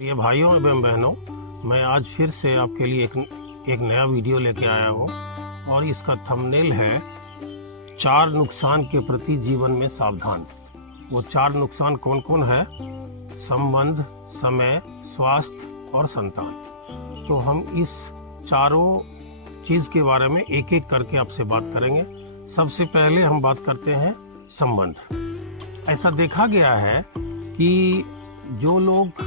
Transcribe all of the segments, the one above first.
ये भाइयों एवं बहनों, मैं आज फिर से आपके लिए एक नया वीडियो लेके आया हूँ और इसका थंबनेल है 4 नुकसान के प्रति जीवन में सावधान। वो 4 नुकसान कौन कौन है? संबंध, समय, स्वास्थ्य और संतान। तो हम इस चारों चीज़ के बारे में एक एक करके आपसे बात करेंगे। सबसे पहले हम बात करते हैं संबंध। ऐसा देखा गया है कि जो लोग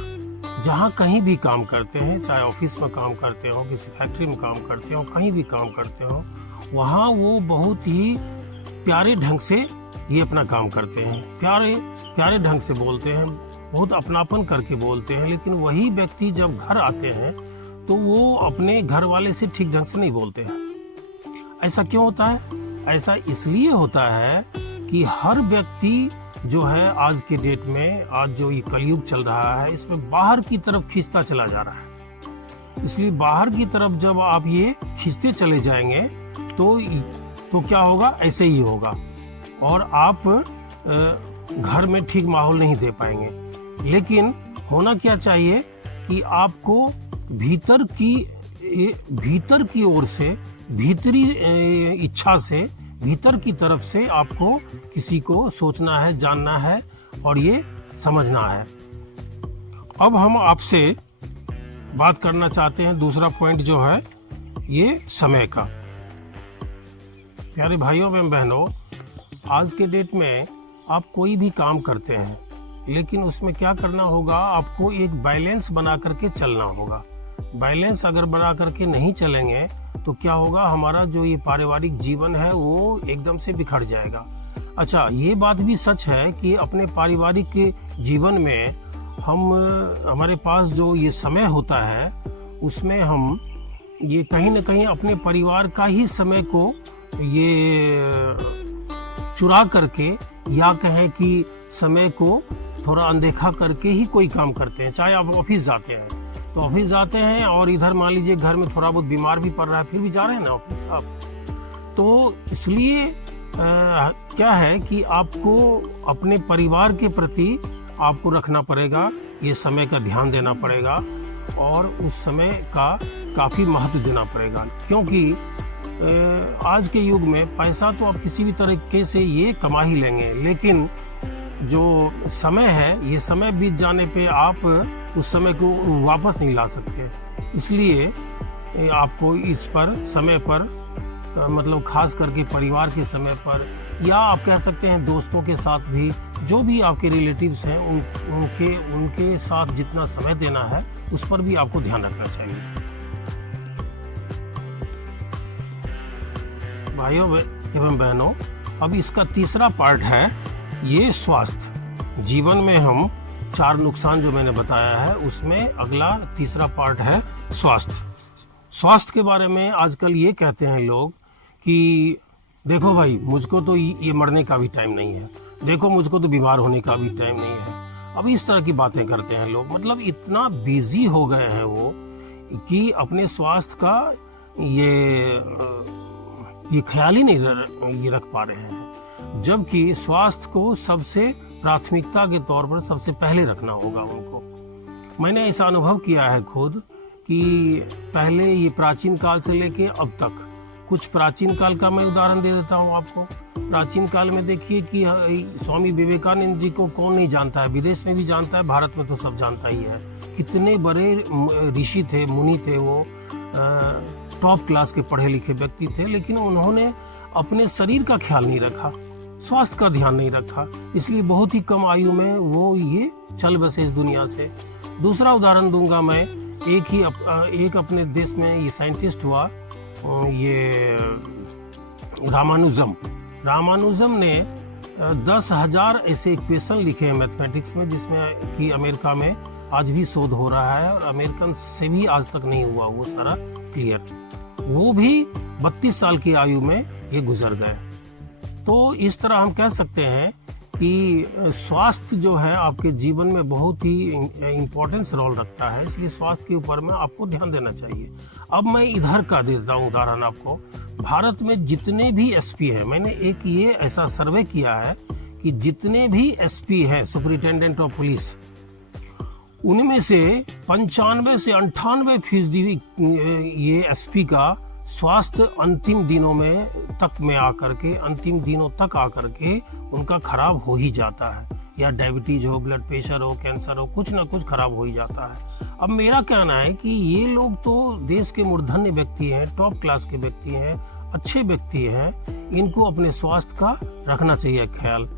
जहाँ कहीं भी काम करते हैं, चाहे ऑफिस में काम करते हो, किसी फैक्ट्री में काम करते हो, कहीं भी काम करते हो, वहाँ वो बहुत ही प्यारे ढंग से ये अपना काम करते हैं, प्यारे ढंग से बोलते हैं, बहुत अपनापन करके बोलते हैं। लेकिन वही व्यक्ति जब घर आते हैं तो वो अपने घर वाले से ठीक ढंग से नहीं बोलते हैं। ऐसा क्यों होता है? ऐसा इसलिए होता है कि हर व्यक्ति जो है आज के डेट में, आज जो ये कलयुग चल रहा है, इसमें बाहर की तरफ खींचता चला जा रहा है। इसलिए बाहर की तरफ जब आप ये खींचते चले जाएंगे तो क्या होगा? ऐसे ही होगा और आप घर में ठीक माहौल नहीं दे पाएंगे। लेकिन होना क्या चाहिए कि आपको भीतर की ओर से, भीतरी इच्छा से, भीतर की तरफ से आपको किसी को सोचना है, जानना है और ये समझना है। अब हम आपसे बात करना चाहते हैं दूसरा पॉइंट जो है ये समय का। प्यारे भाइयों एवं बहनों, आज के डेट में आप कोई भी काम करते हैं, लेकिन उसमें क्या करना होगा? आपको एक बैलेंस बना करके चलना होगा। बैलेंस अगर बना करके नहीं चलेंगे तो क्या होगा? हमारा जो ये पारिवारिक जीवन है वो एकदम से बिखर जाएगा। अच्छा, ये बात भी सच है कि अपने पारिवारिक जीवन में हमारे पास जो ये समय होता है उसमें हम ये कहीं ना कहीं अपने परिवार का ही समय को ये चुरा करके, या कहें कि समय को थोड़ा अनदेखा करके ही कोई काम करते हैं। चाहे आप ऑफिस जाते हैं तो ऑफिस जाते हैं और इधर मान लीजिए घर में थोड़ा बहुत बीमार भी पड़ रहा है, फिर भी जा रहे हैं ना ऑफिस आप। तो इसलिए क्या है कि आपको अपने परिवार के प्रति आपको रखना पड़ेगा, ये समय का ध्यान देना पड़ेगा और उस समय का काफ़ी महत्व देना पड़ेगा। क्योंकि आज के युग में पैसा तो आप किसी भी तरीके से ये कमा ही लेंगे, लेकिन जो समय है, ये समय बीत जाने पे आप उस समय को वापस नहीं ला सकते। इसलिए आपको इस पर, समय पर, मतलब खास करके परिवार के समय पर, या आप कह सकते हैं दोस्तों के साथ भी, जो भी आपके रिलेटिव्स हैं उनके साथ जितना समय देना है उस पर भी आपको ध्यान रखना चाहिए। भाइयों एवं बहनों, अब इसका तीसरा पार्ट है ये स्वास्थ्य। जीवन में हम 4 नुकसान जो मैंने बताया है उसमें अगला तीसरा पार्ट है स्वास्थ्य। स्वास्थ्य के बारे में आजकल ये कहते हैं लोग कि देखो भाई, मुझको तो ये मरने का भी टाइम नहीं है, देखो मुझको तो बीमार होने का भी टाइम नहीं है। अब इस तरह की बातें करते हैं लोग, मतलब इतना बिजी हो गए हैं वो कि अपने स्वास्थ्य का ये ख्याल ही नहीं रख पा रहे हैं। जबकि स्वास्थ्य को सबसे प्राथमिकता के तौर पर सबसे पहले रखना होगा उनको। मैंने ऐसा अनुभव किया है खुद कि पहले ये प्राचीन काल से लेके अब तक, कुछ प्राचीन काल का मैं उदाहरण दे देता हूँ आपको। प्राचीन काल में देखिए कि स्वामी विवेकानंद जी को कौन नहीं जानता है, विदेश में भी जानता है, भारत में तो सब जानता ही है। कितने बड़े ऋषि थे, मुनि थे, वो टॉप क्लास के पढ़े लिखे व्यक्ति थे, लेकिन उन्होंने अपने शरीर का ख्याल नहीं रखा, स्वास्थ्य का ध्यान नहीं रखा, इसलिए बहुत ही कम आयु में वो ये चल बसे इस दुनिया से। दूसरा उदाहरण दूंगा मैं, एक अपने देश में ये साइंटिस्ट हुआ, ये रामानुजम ने 10,000 ऐसे इक्वेशन लिखे हैं मैथमेटिक्स में, जिसमें कि अमेरिका में आज भी शोध हो रहा है और अमेरिकन से भी आज तक नहीं हुआ वो सारा क्लियर। वो भी 32 साल की आयु में ये गुजर गए। तो इस तरह हम कह सकते हैं कि स्वास्थ्य जो है आपके जीवन में बहुत ही इम्पोर्टेंस रोल रखता है, इसलिए स्वास्थ्य के ऊपर में आपको ध्यान देना चाहिए। अब मैं इधर का देता हूँ उदाहरण आपको। भारत में जितने भी एसपी हैं, मैंने एक ये ऐसा सर्वे किया है कि जितने भी एसपी हैं, सुपरिटेंडेंट ऑफ पुलिस, उनमें से 95 से 98% ये एसपी का स्वास्थ्य अंतिम दिनों तक आकर के उनका खराब हो ही जाता है, या डायबिटीज हो, ब्लड प्रेशर हो, कैंसर हो, कुछ ना कुछ खराब हो ही जाता है। अब मेरा कहना है कि ये लोग तो देश के मूर्धन्य व्यक्ति हैं, टॉप क्लास के व्यक्ति हैं, अच्छे व्यक्ति हैं, इनको अपने स्वास्थ्य का रखना चाहिए ख्याल,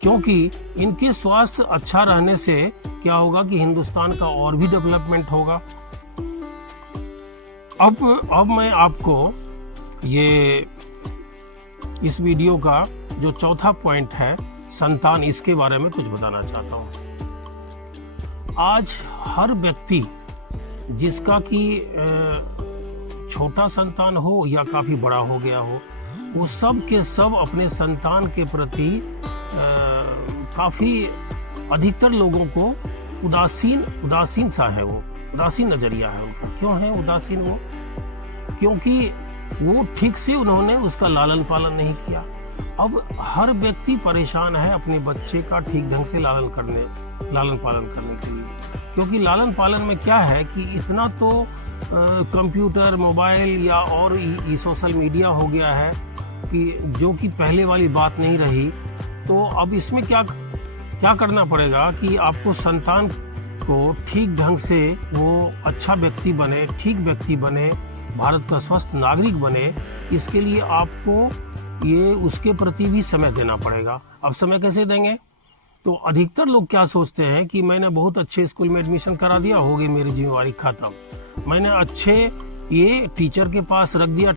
क्योंकि इनके स्वास्थ्य अच्छा रहने से क्या होगा कि हिंदुस्तान का और भी डेवलपमेंट होगा। अब मैं आपको ये इस वीडियो का जो चौथा पॉइंट है संतान, इसके बारे में कुछ बताना चाहता हूँ। आज हर व्यक्ति जिसका कि छोटा संतान हो या काफी बड़ा हो गया हो, वो सब के सब अपने संतान के प्रति काफी अधिकतर लोगों को उदासीन सा है, वो उदासीन नजरिया है उनका। क्यों है उदासीन वो? क्योंकि वो ठीक से उन्होंने उसका लालन पालन नहीं किया। अब हर व्यक्ति परेशान है अपने बच्चे का ठीक ढंग से लालन पालन करने के लिए, क्योंकि लालन पालन में क्या है कि इतना तो कंप्यूटर, मोबाइल या और ये सोशल मीडिया हो गया है कि जो कि पहले वाली बात नहीं रही। तो अब इसमें क्या करना पड़ेगा कि आपको संतान को ठीक ढंग से वो अच्छा व्यक्ति बने, ठीक व्यक्ति बने, भारत का स्वस्थ नागरिक बने, इसके लिए आपको ये उसके प्रति भी समय देना पड़ेगा। अब समय कैसे देंगे? तो अधिकतर लोग क्या सोचते हैं कि मैंने बहुत अच्छे स्कूल में एडमिशन करा दिया, हो गई मेरी जिम्मेवारी खत्म, मैंने अच्छे ये टीचर के पास रख दिया,